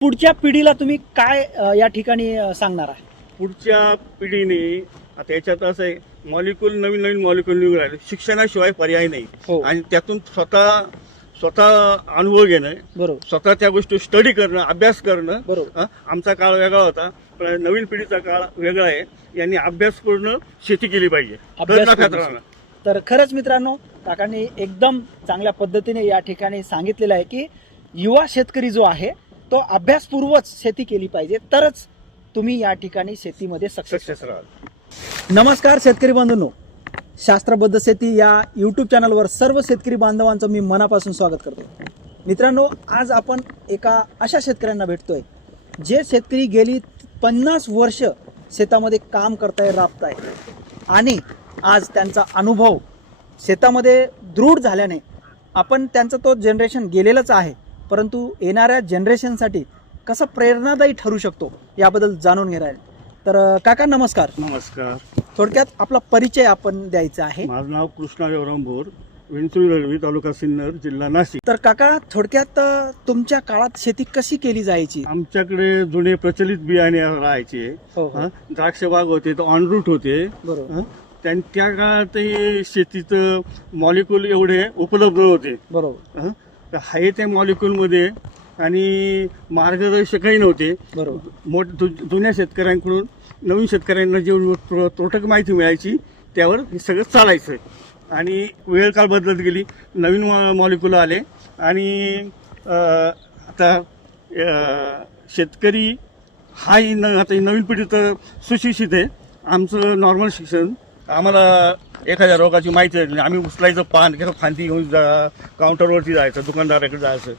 पुढच्या पिढीला तुम्ही काय या ठिकाणी सांगणार आहे? पुढच्या पिढीने आता याच्यात असं आहे मॉलिक्यूल नवीन नवीन मॉलिक्यूल निघून राहिले. शिक्षणाशिवाय पर्याय नाही. हो. आणि त्यातून स्वतः स्वतः अनुभव घेणं बरोबर. स्वतः त्या गोष्टी स्टडी करणं अभ्यास करणं बरोबर? आमचा काळ वेगळा होता पण नवीन पिढीचा काळ वेगळा आहे. यांनी अभ्यास करून शेती केली पाहिजे. तर खरंच मित्रांनो काकांनी एकदम चांगल्या पद्धतीने या ठिकाणी सांगितलेलं आहे की युवा शेतकरी जो आहे तो अभ्यासपूर्वक शेती केली पाहिजे तरच तुम्ही या ठिकाणी शेतीमध्ये सक्सेस सक्सेस राहा नमस्कार शेतकरी बांधवांनो. शास्त्रबद्ध शेती या यूट्यूब चॅनलवर सर्व शेतकरी बांधवांचं मी मनापासून स्वागत करतो. मित्रांनो आज आपण एका अशा शेतकऱ्यांना भेटतोय जे शेतकरी गेली पन्नास वर्ष शेतामध्ये काम करताय राबताय. आणि आज त्यांचा अनुभव शेतामध्ये दृढ झाल्याने आपण त्यांचं तो जनरेशन गेलेलंच आहे. परंतु येणाऱ्या जनरेशनसाठी कसं प्रेरणादायी ठरू शकतो याबद्दल जाणून घेणार आहे. तर काका नमस्कार. नमस्कार. थोडक्यात आपला परिचय आपण द्यायचा आहे. माझं नाव कृष्णा देवराम भोर विंचुळी रळवी तालुका सिन्नर जिल्हा नाशिक. तर काका थोडक्यात तुमच्या काळात शेती कशी केली जायची? आमच्याकडे जुने प्रचलित बियाणे राहायचे. हो हो. हं? द्राक्ष बाग होते तर ऑनरूट होते. बरोबर. हं? त्यां- त्या काळातही शेतीचं मॉलिक्यूल एवढे उपलब्ध होते. बरोबर. हं? तर आहे त्या मॉलिक्यूलमध्ये आणि मार्गदर्शकही नव्हते. बरोबर. मोठ जु- जुन्या शेतकऱ्यांकडून नवीन शेतकऱ्यांना जेवढी त्रो- त्रोटक माहिती मिळायची त्यावर हे सगळं चालायचं. आणि वेळ काळ बदलत गेली नवीन मॉलिक्यूल आले आणि अं, आता अं, शेतकरी हा ही न आता ही नवीन पिढी तर सुशिक्षित आहे. आमचं नॉर्मल शिक्षण आम्हाला एखाद्या रोगाची माहिती आहे आम्ही उचलायचं पान किंवा फांदी घेऊन जा काउंटरवरती जायचं दुकानदाराकडे जायचं.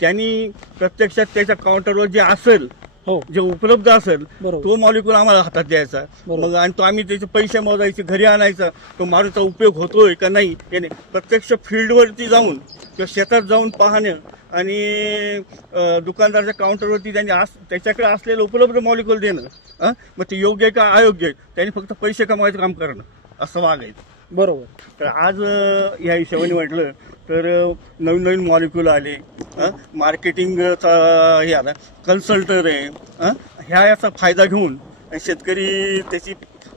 त्यांनी प्रत्यक्षात त्याच्या काउंटरवर जे असेल हो. जे उपलब्ध असेल तो मॉलिक्यूल आम्हाला हातात द्यायचा. मग आणि तो आम्ही त्याचे पैसे मोजायचे घरी आणायचा तो मारूचा उपयोग होतोय का नाही याने प्रत्यक्ष फील्डवरती जाऊन किंवा शेतात जाऊन पाहणं आणि दुकानदाराच्या काउंटरवरती त्यांनी आस त्याच्याकडे असलेलं उपलब्ध मॉलिक्यूल देणं? मग ते योग्य आहे का अयोग्य आहे? त्यांनी फक्त पैसे कमवायचं काम करणं. असं वागायचं बरोबर. तर आज अं, या हिशोबाने म्हटलं तर अं, नवीन नवीन मॉलिक्यूल आले अं, मार्केटिंगचा हे आला कन्सल्टर आहे अं, ह्या याचा फायदा घेऊन शेतकरी त्याची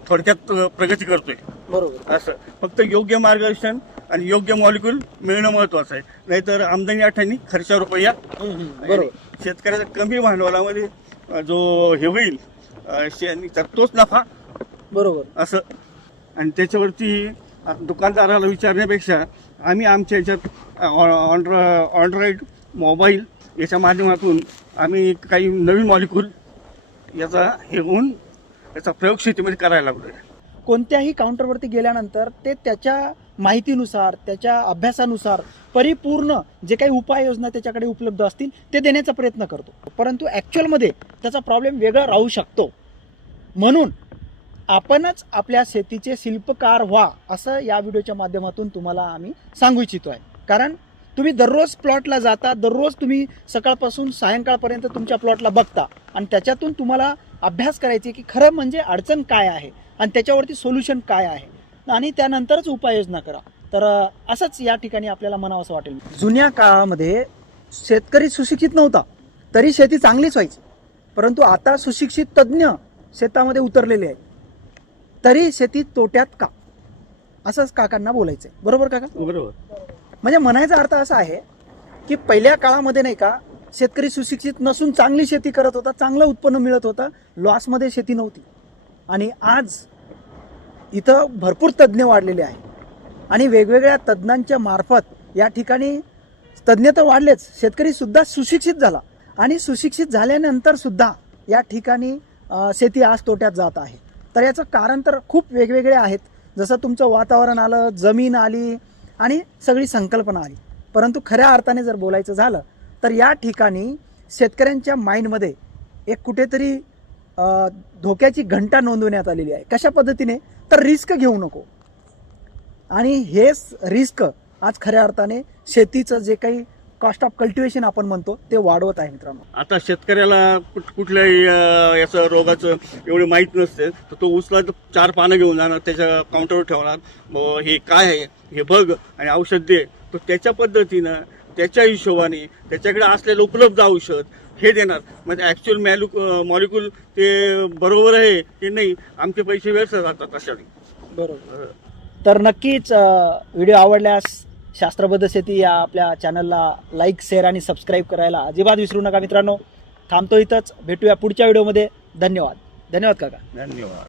थोडक्यात अं, प्रगती करतोय. बरोबर. असं. फक्त योग्य मार्गदर्शन आणि योग्य मॉलिक्यूल मिळणं महत्वाचं आहे. नाहीतर आमदनी अठ्ठानी खर्चा रुपया हम्म, हम्म, बरोबर. शेतकऱ्याचा कमी भांडवलामध्ये अं, जो हे होईल अं, शे- तर तोच नफा. बरोबर. असं. आणि त्याच्यावरती दुकानदाराला विचारण्यापेक्षा आम्ही आमच्या याच्यात ह्याच्यात ऑन्ड्रॉईड मोबाईल याच्या माध्यमातून आम्ही काही नवीन मॉलिक्यूल याचा हे होऊन याचा प्रयोग शेतीमध्ये करायला लागलोय कोणत्याही काउंटरवरती गेल्यानंतर ते त्याच्या माहितीनुसार त्याच्या अभ्यासानुसार परिपूर्ण जे काही उपाययोजना त्याच्याकडे उपलब्ध असतील ते देण्याचा प्रयत्न करतो. परंतु ॲक्च्युअलमध्ये त्याचा प्रॉब्लेम वेगळा राहू शकतो. म्हणून आपणच आपल्या शेतीचे शिल्पकार व्हा असं या व्हिडिओच्या माध्यमातून तुम्हाला आम्ही सांगू इच्छितो आहे कारण तुम्ही दररोज प्लॉटला जाता दररोज तुम्ही सकाळपासून सायंकाळपर्यंत तुमच्या प्लॉटला बघता आणि त्याच्यातून तुम्हाला अभ्यास करायची की खरं म्हणजे अडचण काय आहे आणि त्याच्यावरती सोल्युशन काय आहे आणि त्यानंतरच उपाययोजना करा. तर असंच या ठिकाणी आपल्याला म्हणावं असं वाटेल. जुन्या काळामध्ये शेतकरी सुशिक्षित नव्हता तरी शेती चांगलीच व्हायची. परंतु आता सुशिक्षित तज्ज्ञ शेतामध्ये उतरलेले आहेत. तरी शेती तोट्यात का? असंच काकांना बोलायचंय. बरोबर काका? बरोबर. म्हणजे म्हणायचा अर्थ असा आहे की पहिल्या काळामध्ये नाही का शेतकरी सुशिक्षित नसून चांगली शेती करत होता चांगलं उत्पन्न मिळत होतं लॉसमध्ये शेती नव्हती. आणि आज इथं भरपूर तज्ज्ञ वाढलेले आहे आणि वेगवेगळ्या तज्ज्ञांच्या मार्फत या ठिकाणी तज्ज्ञ तर वाढलेच शेतकरी सुद्धा सुशिक्षित झाला. आणि सुशिक्षित झाल्यानंतर सुद्धा या ठिकाणी शेती आज तोट्यात जात आहे. तर याचं कारण तर खूप वेगवेगळे आहेत. जसं तुमचं वातावरण आलं जमीन आली आणि सगळी संकल्पना आली. परंतु खऱ्या अर्थाने जर बोलायचं झालं तर या ठिकाणी शेतकऱ्यांच्या माइंडमध्ये एक कुठेतरी धोक्याची घंटा नोंदवण्यात आलेली आहे. कशा पद्धतीने? तर रिस्क घेऊ नको. आणि हेच रिस्क आज खऱ्या अर्थाने शेतीचं जे काही कॉस्ट ऑफ कल्टिवेशन आपण म्हणतो ते वाढवत आहे मित्रांनो. आता शेतकऱ्याला कुठ- कुठल्याही याचं रोगाचं एवढे माहीत नसते तर तो उचला तर चार पानं घेऊन जाणार त्याच्या काउंटरवर ठेवणार. हे काय आहे? हे बघ आणि औषध दे. तर त्याच्या पद्धतीनं त्याच्या हिशोबाने त्याच्याकडे असलेलं उपलब्ध औषध हे देणार. म्हणजे ऍक्च्युअल मॅलू मॉलिक्युल ते बरोबर आहे ते नाही आमचे पैसे व्यर्थ जातात अशा. बरोबर. तर नक्कीच व्हिडिओ आवडल्यास शास्त्रबद्ध शेती या आपल्या चॅनलला लाईक शेअर आणि सबस्क्राईब करायला अजिबात विसरू नका मित्रांनो. थांबतो इथंच. भेटूया पुढच्या व्हिडिओमध्ये धन्यवाद. धन्यवाद काका. धन्यवाद.